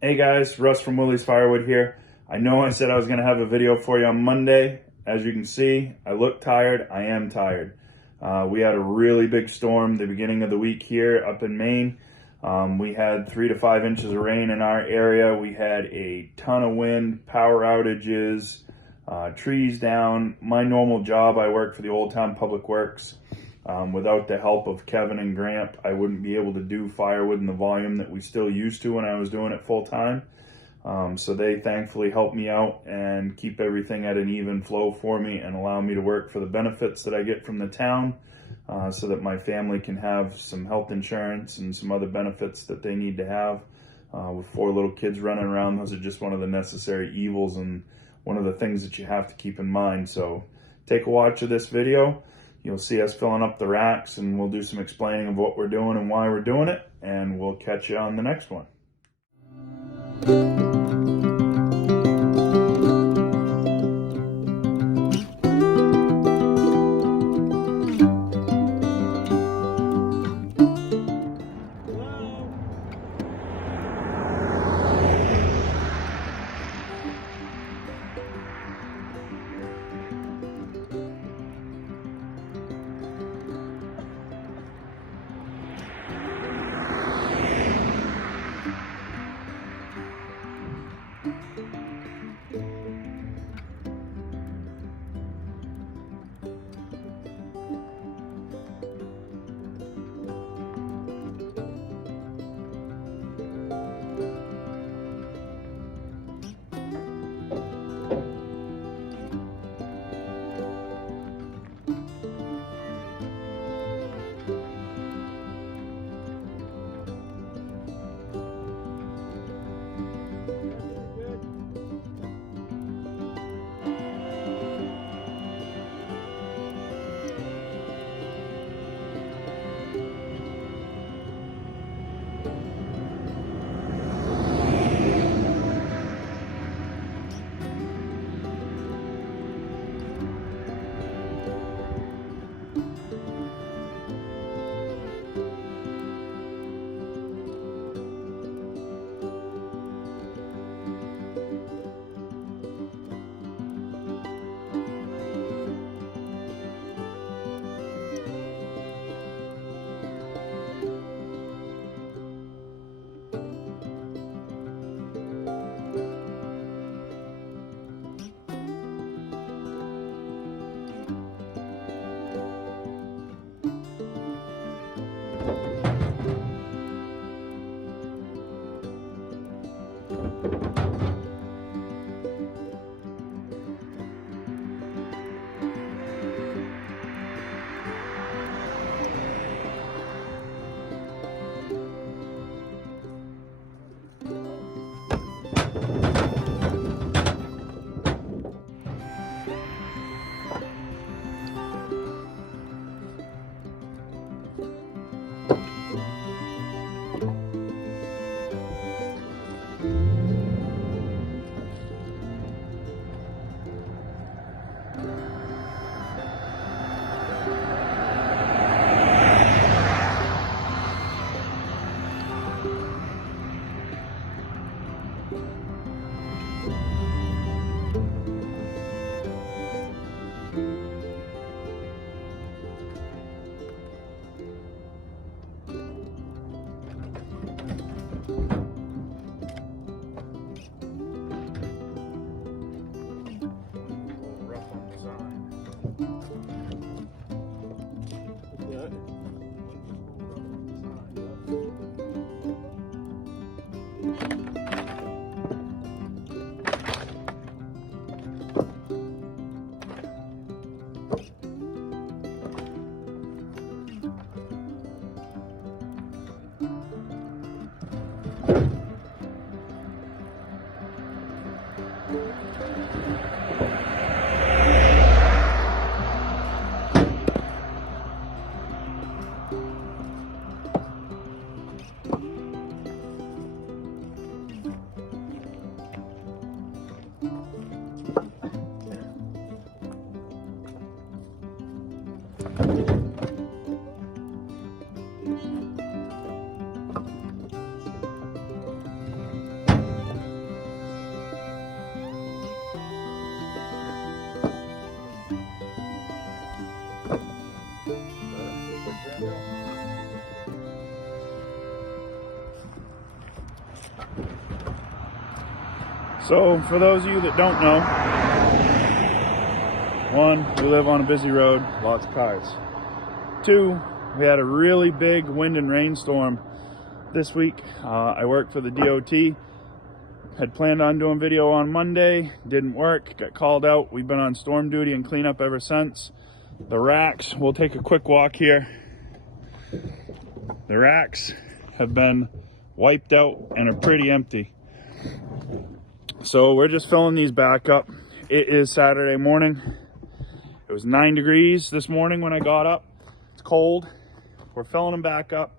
Hey guys, Russ from Willie's Firewood here. I know I said I was going to have a video for you on Monday. As you can see, I look tired. I am tired. We had a really big storm the beginning of the week here up in Maine. We had 3 to 5 inches of rain in our area. We had a ton of wind, power outages, trees down. My normal job, I work for the Old Town Public Works. Without the help of Kevin and Gramp, I wouldn't be able to do firewood in the volume that we still used to when I was doing it full time. So they thankfully helped me out and keep everything at an even flow for me and allow me to work for the benefits that I get from the town, so that my family can have some health insurance and some other benefits that they need to have. With 4 little kids running around, those are just one of the necessary evils and one of the things that you have to keep in mind. So take a watch of this video. You'll see us filling up the racks, and we'll do some explaining of what we're doing and why we're doing it, and we'll catch you on the next one. So for those of you that don't know, one, we live on a busy road, lots of cars. Two, we had a really big wind and rainstorm this week. I work for the DOT. Had planned on doing video on Monday, didn't work, got called out. We've been on storm duty and cleanup ever since. The racks, we'll take a quick walk here. The racks have been wiped out and are pretty empty. So we're just filling these back up. It is Saturday morning. It was 9 degrees this morning when I got up. It's cold. We're filling them back up.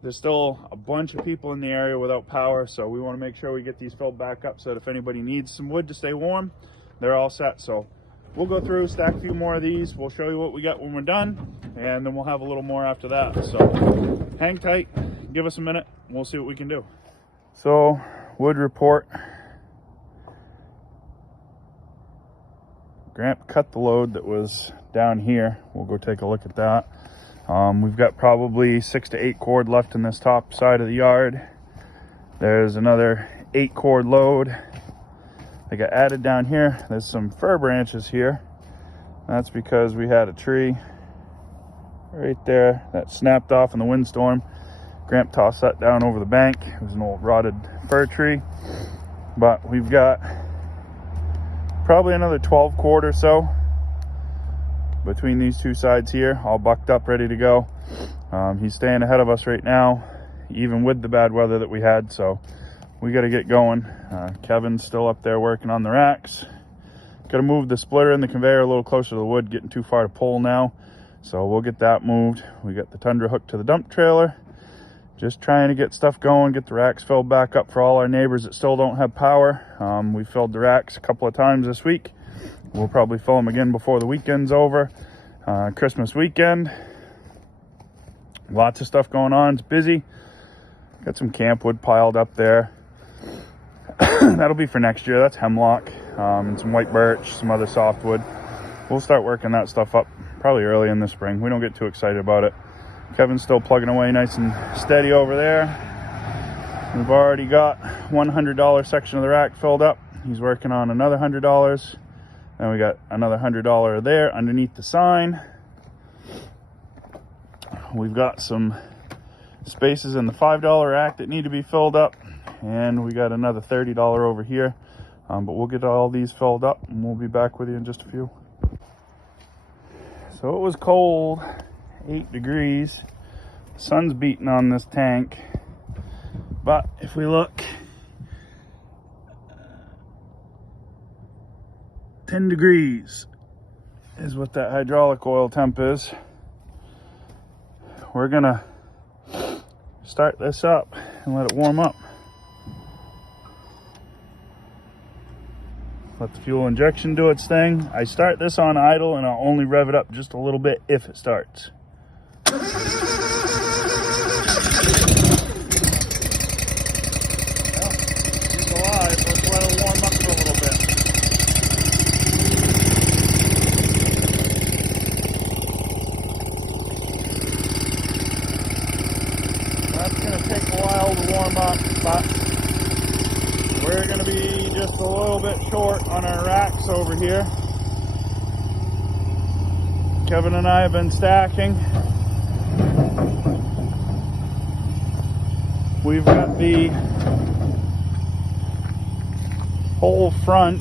There's still a bunch of people in the area without power, so we want to make sure we get these filled back up so that if anybody needs some wood to stay warm, they're all set. So we'll go through, stack a few more of these. We'll show you what we got when we're done, and then we'll have a little more after that. So hang tight, give us a minute, and we'll see what we can do. So, wood report. Grant cut the load that was down here. We'll go take a look at that. We've got probably 6 to 8 cord left in this top side of the yard. There's another 8 cord load that got added down here. There's some fir branches here. That's because we had a tree right there that snapped off in the windstorm. Grant tossed that down over the bank. It was an old rotted fir tree. But we've got probably another 12 cord or so between these two sides here, all bucked up, ready to go. He's staying ahead of us right now, even with the bad weather that we had, so we got to get going. Kevin's still up there working on the racks. Got to move the splitter and the conveyor a little closer to the wood, getting too far to pull now, so we'll get that moved. We got the Tundra hooked to the dump trailer. Just trying to get stuff going, get the racks filled back up for all our neighbors that still don't have power. We filled the racks a couple of times this week. We'll probably fill them again before the weekend's over. Christmas weekend. Lots of stuff going on. It's busy. Got some camp wood piled up there. That'll be for next year. That's hemlock, and some white birch, some other softwood. We'll start working that stuff up probably early in the spring. We don't get too excited about it. Kevin's still plugging away nice and steady over there. We've already got $100 section of the rack filled up. He's working on another $100. Then we got another $100 there underneath the sign. We've got some spaces in the $5 rack that need to be filled up. And we got another $30 over here. But we'll get all these filled up and we'll be back with you in just a few. So it was cold, 8 degrees. The sun's beating on this tank. But if we look, 10 degrees is what that hydraulic oil temp is. We're gonna start this up and let it warm up. Let the fuel injection do its thing. I start this on idle and I'll only rev it up just a little bit if it starts. But we're going to be just a little bit short on our racks over here. Kevin and I have been stacking. We've got the whole front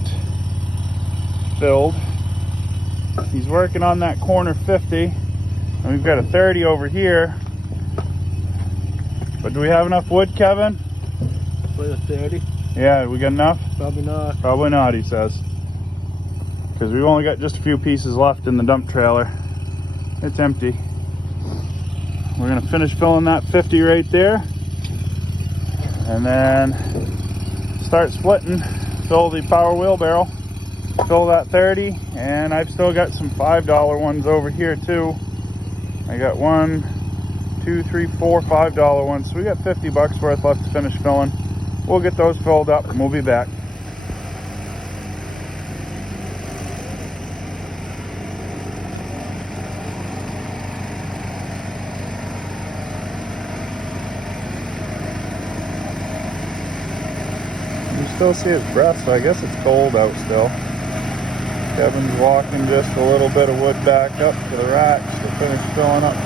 filled. He's working on that corner 50, and we've got a 30 over here. But do we have enough wood, Kevin? For the 30? Yeah, we got enough? Probably not. Probably not, he says. Because we've only got just a few pieces left in the dump trailer. It's empty. We're going to finish filling that 50 right there. And then start splitting. Fill the power wheelbarrow. Fill that 30. And I've still got some $5 ones over here too. I got 1, 2, 3, 4, $5 ones. So we got 50 bucks worth left to finish filling. We'll get those filled up and we'll be back. still see his breath, so I guess it's cold out still. Kevin's walking just a little bit of wood back up to the racks to finish filling up.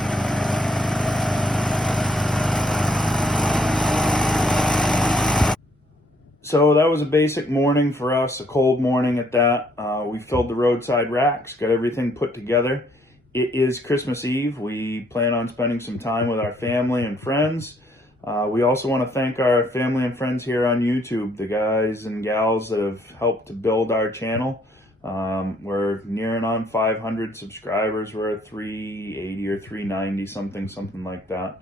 So that was a basic morning for us, a cold morning at that. We filled the roadside racks, got everything put together. It is Christmas Eve. We plan on spending some time with our family and friends. We also want to thank our family and friends here on YouTube, the guys and gals that have helped to build our channel. We're nearing on 500 subscribers. We're at 380 or 390, something like that.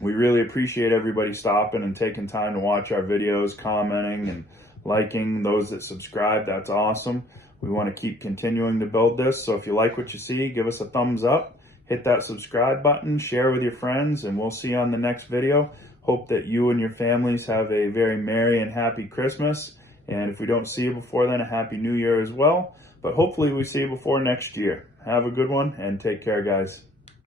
We really appreciate everybody stopping and taking time to watch our videos, commenting and liking. Those that subscribe, that's awesome. We want to keep continuing to build this. So if you like what you see, give us a thumbs up, hit that subscribe button, share with your friends, and we'll see you on the next video. Hope that you and your families have a very merry and happy Christmas. And if we don't see you before then, a happy new year as well. But hopefully we see you before next year. Have a good one and take care, guys.